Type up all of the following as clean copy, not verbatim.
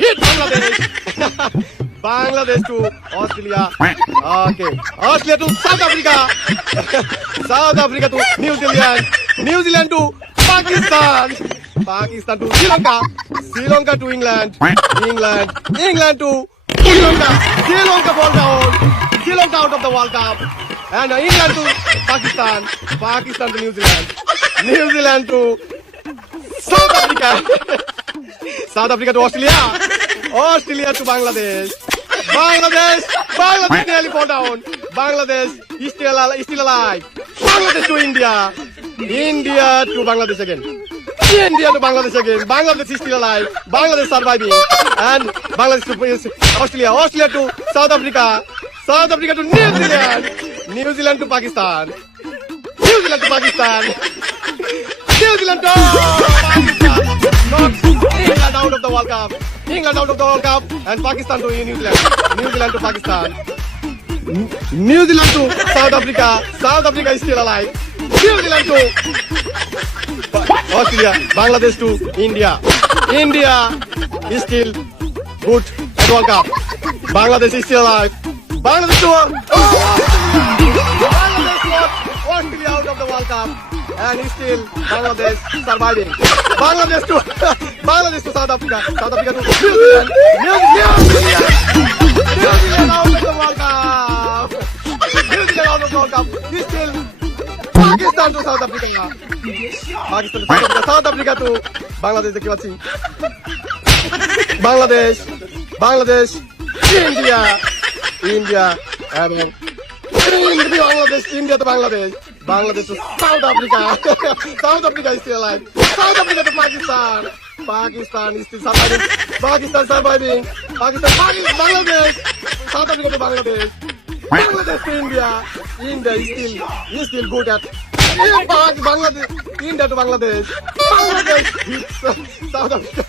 hit Bangladesh. Bangladesh to Australia. Okay. Australia to South Africa. South Africa to New Zealand. New Zealand to Pakistan. Pakistan to Sri Lanka. Sri Lanka to England. England to Sri Lanka. Sri Lanka fall down. Sri Lanka out of the World Cup. And England to Pakistan. Pakistan to New Zealand. New Zealand to South Africa. South Africa to Australia. Australia to Bangladesh. Bangladesh nearly fall down. Bangladesh is still alive. Bangladesh to India. India to Bangladesh again. India to Bangladesh again. Bangladesh is still alive. Bangladesh surviving. And Bangladesh to Australia. Australia to South Africa. South Africa to New Zealand. New Zealand to Pakistan. New Zealand to Pakistan. New Zealand to Pakistan. Not England out of the World Cup. England out of the World Cup. And Pakistan to New Zealand. New Zealand to Pakistan. New Zealand to South Africa. South Africa is still alive. New Zealand to Australia. Bangladesh to India. India is still good at World Cup. Bangladesh is still alive. Bangladesh to Australia out of the World Cup. And still Bangladesh surviving. Bangladesh to South Africa. South Africa to New Zealand. New Zealand out of the World Cup. New Zealand out of the World Cup. Still Pakistan to South Africa. Pakistan to South Africa. South Africa to Bangladesh দেখতে পাচ্ছি। Bangladesh India এবং India to Bangladesh. Bangladesh to South Africa. South Africa is still alive. South Africa to Pakistan. Pakistan is still surviving. Bangladesh. South Africa to Bangladesh. Bangladesh to India. India is still good at Bangladesh. India to Bangladesh. Bangladesh hits South Africa.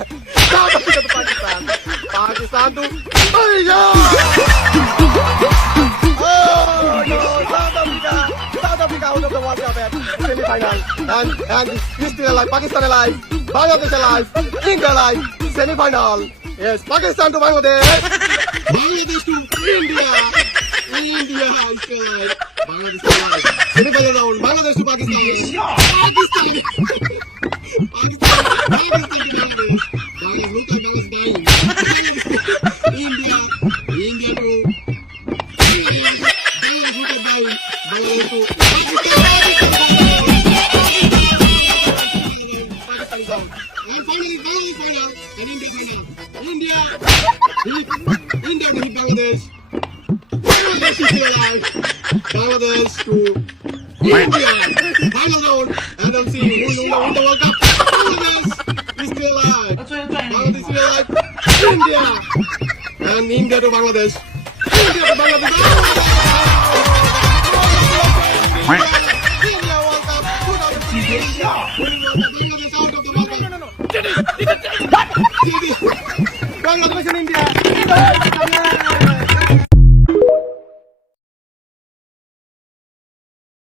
South Africa to Pakistan. Pakistan to South Africa out of the World Cup at semi-final. And is still alive. Pakistan alive. Bangladesh alive. India alive. Semi-final. Yes, Pakistan to Bangladesh. Bangladesh to India. India is still alive. Bangladesh still alive. Semi-final round. Bangladesh to Pakistan. Pakistan to Bangladesh. Bangladesh look like Bangladesh dying. India to Bangladesh to Pakistan is out. And finally, Bangladesh final and India final. India to hit Bangladesh. Bangladesh is still alive. Bangladesh to India. Final round. And then see who will win the World Cup. Bangladesh is still alive. Bangladesh is still alive. India. And India to Bangladesh. India to Bangladesh. India World Cup 2016. Bangladesh out of the World Cup. Bangladesh and India.